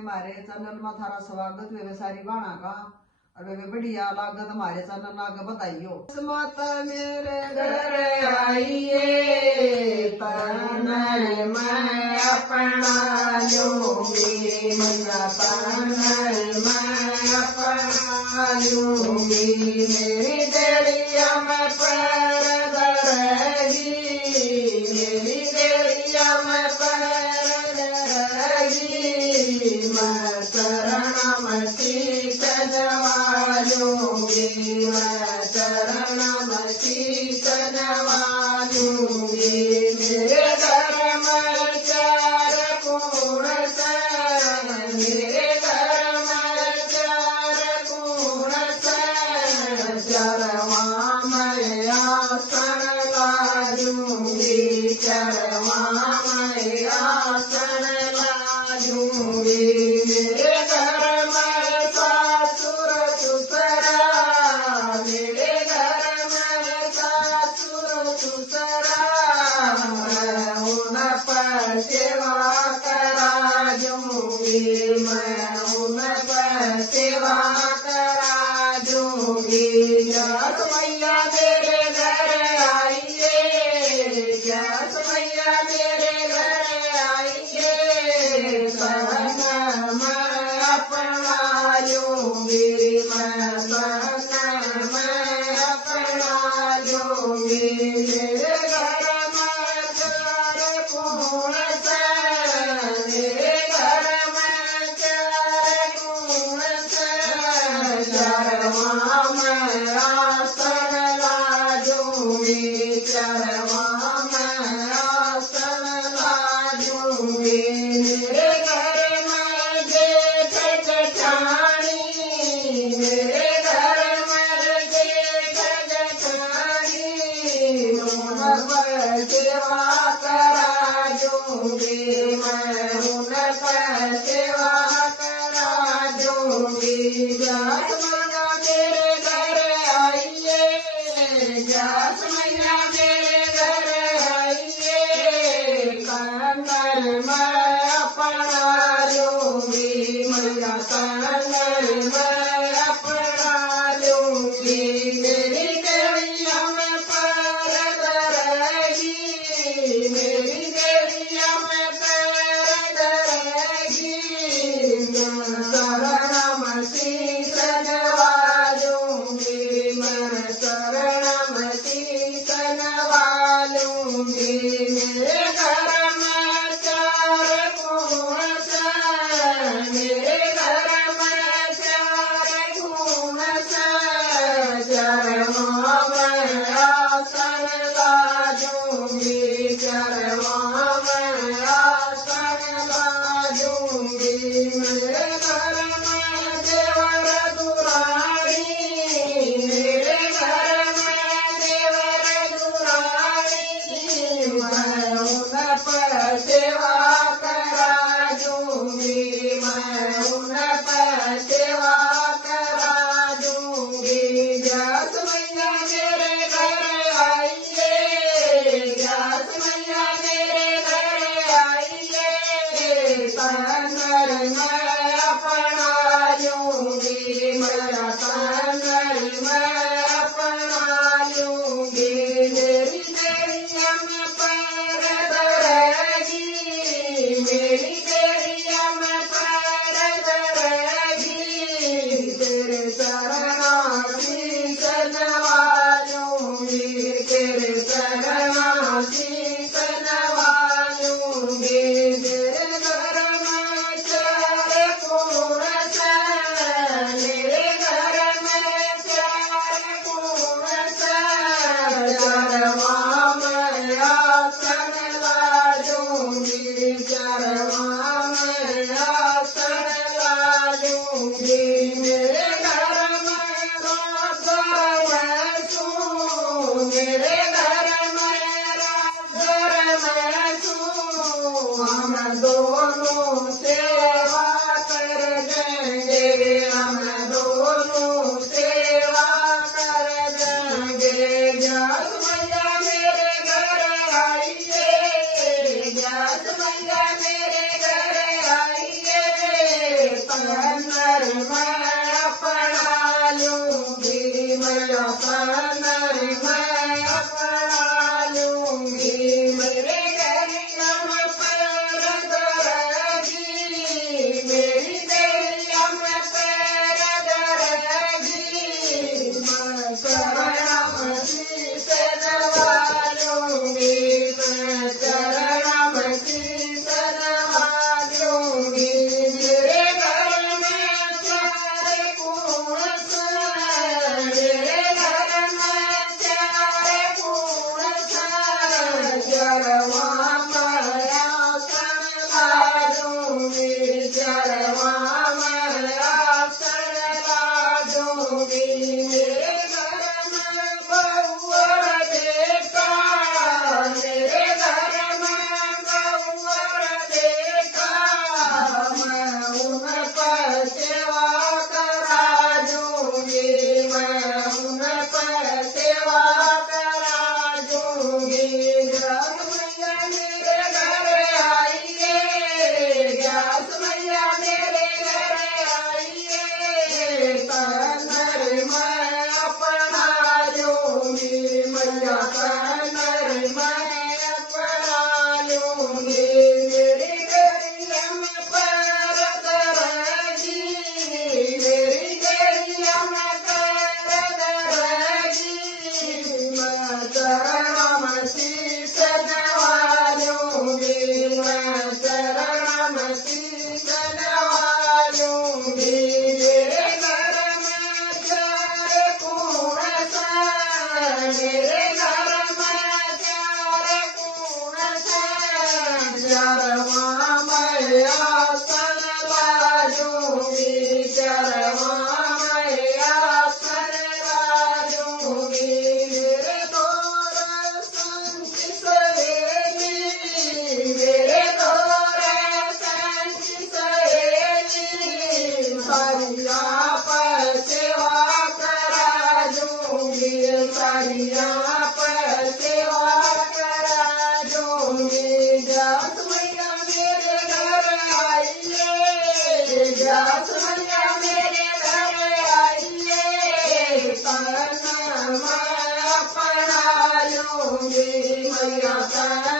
हमारे चैनल में थारा स्वागत है सारी बाणा का। और वे बढ़िया लागत हमारे चैनल आगे बताइयो। माता मेरे घर आइए तनर मैं अपना लूंगी, मैया तनर मैं अपना लूंगी। मेरी देड़िया में पैर धरेगी, मेरी देड़िया में पैर धरेगी। मैं चरण में शीश नवालूंगी, मैं चरण में शीश नवालूंगी। मेरे घर में चार गुण से, मेरे घर में चार गुण से, चरवा मैं आसन लाजूंगी, चरवा मैं आसन लाजूंगी। मेरे घर में सासुर ससुरा, मेरे घर में सासुर ससुरा, मैं उन पर सेवा करा दूंगी, मैं उन पर सेवा करा दूंगी। जस मैया मेरे घर आइए, जस मैया मेरे घर आइए, सहन मैं अपना लूंगी, मैं सहन मैं अपना लूंगी। मेरे घर में चार गुण से, मेरे घर में चार गुण से, चरवा मैं आसन लाजूंगी, चरवा मैं आसन लाजूंगी। मेरे घर में जेठ जेठानी, मेरे घर में जेठ जेठानी, उन पर सेवा करा दूंगी, मैं उन पर सेवा करा दूंगी। जस मैया मेरे घर आइए, जस मैया मेरे घर आइए, कनर मैं अपना लूंगी, मैया कनर मैं अपना लूंगी। मेरी देड़िया में पैर धरेगी, मेरी देड़िया में पैर धरेगी। मैं शरण में शीश नवालूंगी, मैं शरण में शीश नवालूंगी। मेरे घर में चार गुण से, मेरे घर में चार गुण से, चरवा मैं आसन लाजूंगी, चरवा मैं आसन लाजूंगी। मेरे घर में देवर दुरानी, मेरे घर में देवर दुरानी, मैं उन पर सेवा करा दूंगी, मैं उन पर सेवा करा दूंगी। जस मैया मेरे घर आइए, जस मैया मेरे घर आइए, तनर मैं अपना लूंगी, मेरा तनर मैं अपना लूंगी। मेरी देड़िया में पैर धरेगी, मेरी देड़िया में पैर धरेगी। तेरे शरणा शीश नवालूंगी, तेरे शरणा शीश नवालूंगी। मेरे घर में चार गुण से, मेरे घर में चार गुण से, चरवा मैं आसन लाजूंगी, चरवा मैं आसन लाजूंगी। मेरे घर में राधा वैसू, मेरे घर में राधा चरवा मैं आसन लाजूंगी चरवा मैं आसन लाजूंगी मेरे घर में बहुवर देखा मेरे घर में बहुवर देखा मैं उन पर सेवा करा दूंगी मैं उन पर सेवा करा दूंगी ग्यास मैया मेरे घर आइए ग्यास मैया मेरे घर आइए तनर मैं अपना लूंगी मैया तनर मैं अपना लूंगी मेरी गलिया में पैर दरेगी मेरी गलिया में पैर दरेगी मैं चरण में शीश नवा लूंगी मैं चरण में शीश नवा लूंगी मेरे घर में चार कुण मेरे घर में चार कुण चरवा मैं आसन लाजूंगी चरवा मैं आसन लाजूंगी मेरे दौरान की सहेली मेरे दौरान की सहेली सारिया पर सेवा करा दूंगी सारिया पर सेवा करा दूंगी ग्यास मैया मेरे घर आइए ग्यास मैया मेरे घर आइए तन मैं अपना लूंगी मैया तन